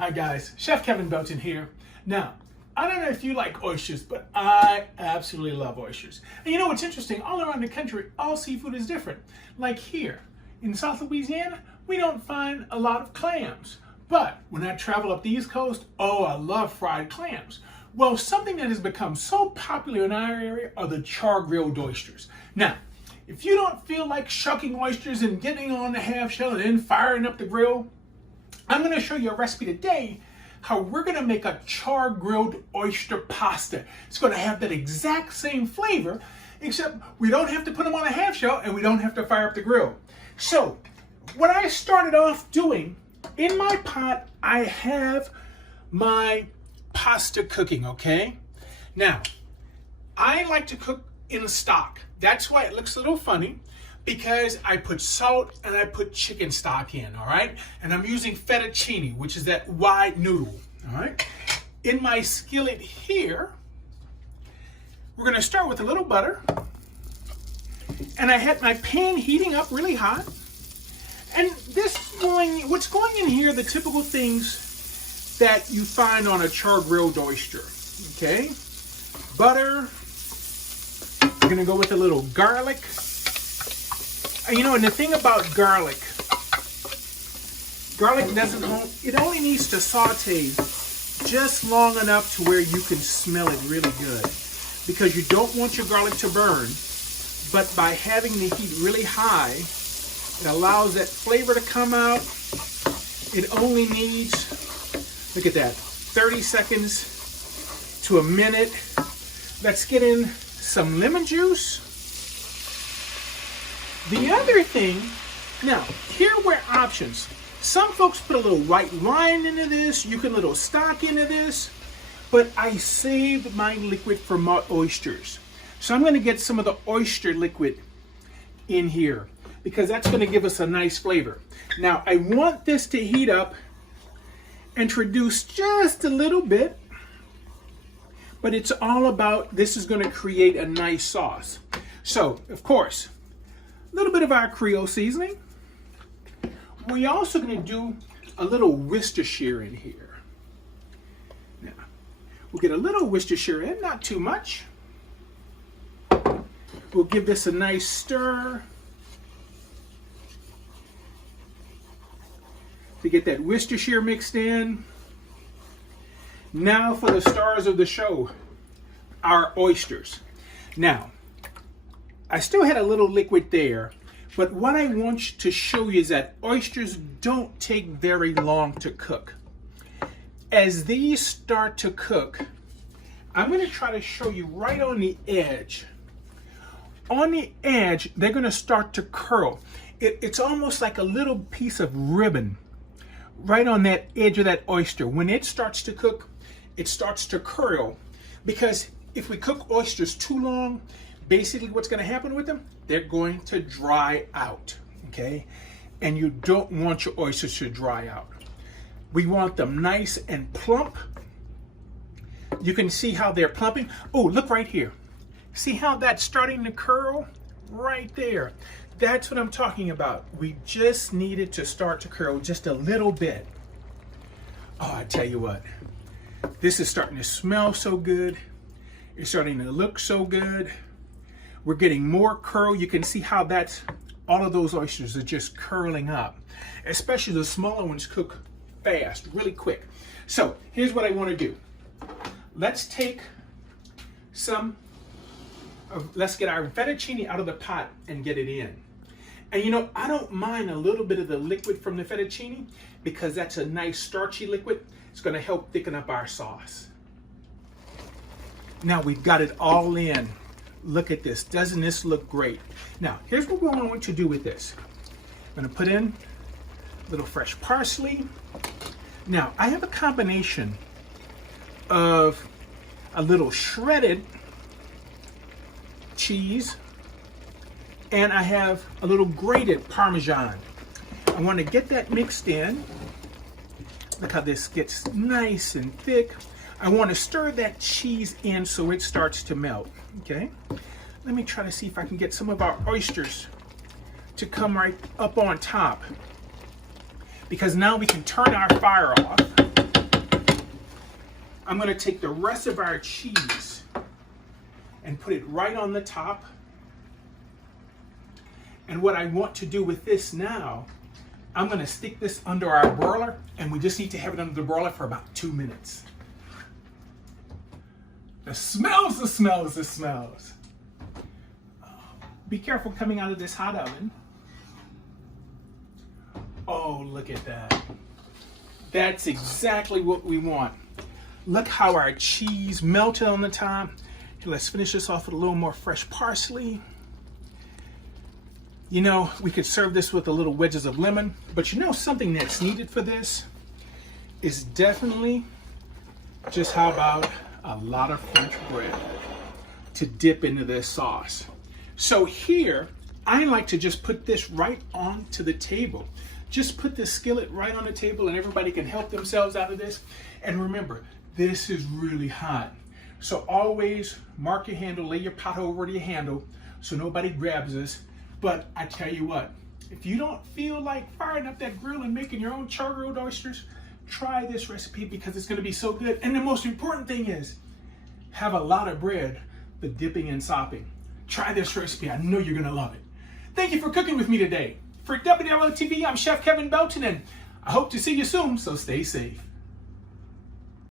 Hi guys, Chef Kevin Belton here. Now, I don't know if you like oysters, but I absolutely love oysters. And you know what's interesting? All around the country, all seafood is different. Like here, in South Louisiana, we don't find a lot of clams. But when I travel up the East Coast, oh, I love fried clams. Well, something that has become so popular in our area are the char-grilled oysters. Now, if you don't feel like shucking oysters and getting on the half shell and then firing up the grill, I'm going to show you a recipe today how we're going to make a char-grilled oyster pasta. It's going to have that exact same flavor, except we don't have to put them on a half shell and we don't have to fire up the grill. So, what I started off doing, in my pot, I have my pasta cooking, okay? Now, I like to cook in stock. That's why it looks a little funny, because I put salt and I put chicken stock in, all right? And I'm using fettuccine, which is that wide noodle, all right? In my skillet here, we're gonna start with a little butter. And I had my pan heating up really hot. And what's going in here, the typical things that you find on a char-grilled oyster, okay? Butter, we're gonna go with a little garlic. You know, and the thing about garlic it only needs to saute just long enough to where you can smell it really good. Because you don't want your garlic to burn, but by having the heat really high, it allows that flavor to come out. It only needs, look at that, 30 seconds to a minute. Let's get in some lemon juice. The other thing, now, here were options. Some folks put a little white wine into this, you can little stock into this, but I saved my liquid for my oysters. So I'm gonna get some of the oyster liquid in here, because that's gonna give us a nice flavor. Now, I want this to heat up, introduce just a little bit, but it's all about, this is gonna create a nice sauce. So, of course, a little bit of our Creole seasoning. We're also going to do a little Worcestershire in here. Now, we'll get a little Worcestershire in, not too much. We'll give this a nice stir to get that Worcestershire mixed in. Now for the stars of the show, our oysters. Now, I still had a little liquid there, but what I want to show you is that oysters don't take very long to cook. As these start to cook, I'm going to try to show you right on the edge. On the edge, they're going to start to curl. It's almost like a little piece of ribbon right on that edge of that oyster. When it starts to cook, it starts to curl, because if we cook oysters too long, basically what's going to happen with them, they're going to dry out, okay? And you don't want your oysters to dry out. We want them nice and plump. You can see how they're plumping. Oh, look right here. See how that's starting to curl? Right there. That's what I'm talking about. We just need it to start to curl just a little bit. Oh, I tell you what. This is starting to smell so good. It's starting to look so good. We're getting more curl. You can see how all of those oysters are just curling up. Especially the smaller ones cook fast, really quick. So here's what I want to do. Let's take let's get our fettuccine out of the pot and get it in. And you know, I don't mind a little bit of the liquid from the fettuccine, because that's a nice starchy liquid. It's going to help thicken up our sauce. Now we've got it all in. Look at this. Doesn't this look great? Now, here's what we're going to do with this. I'm going to put in a little fresh parsley. Now, I have a combination of a little shredded cheese, and I have a little grated Parmesan. I want to get that mixed in. Look how this gets nice and thick. I want to stir that cheese in so it starts to melt, okay? Let me try to see if I can get some of our oysters to come right up on top, because now we can turn our fire off. I'm going to take the rest of our cheese and put it right on the top. And what I want to do with this now, I'm going to stick this under our broiler, and we just need to have it under the broiler for about 2 minutes. The smells, the smells, the smells. Be careful coming out of this hot oven. Oh, look at that. That's exactly what we want. Look how our cheese melted on the top. Here, let's finish this off with a little more fresh parsley. You know, we could serve this with a little wedges of lemon, but you know something that's needed for this is definitely, just how about a lot of French bread to dip into this sauce. So here, I like to just put this right onto the table. Just put this skillet right on the table and everybody can help themselves out of this. And remember, this is really hot. So always mark your handle, lay your pot over to your handle so nobody grabs this. But I tell you what, if you don't feel like firing up that grill and making your own char-grilled oysters, try this recipe because it's gonna be so good. And the most important thing is, have a lot of bread for dipping and sopping. Try this recipe, I know you're gonna love it. Thank you for cooking with me today. For WLO TV, I'm Chef Kevin Belton, and I hope to see you soon, so stay safe.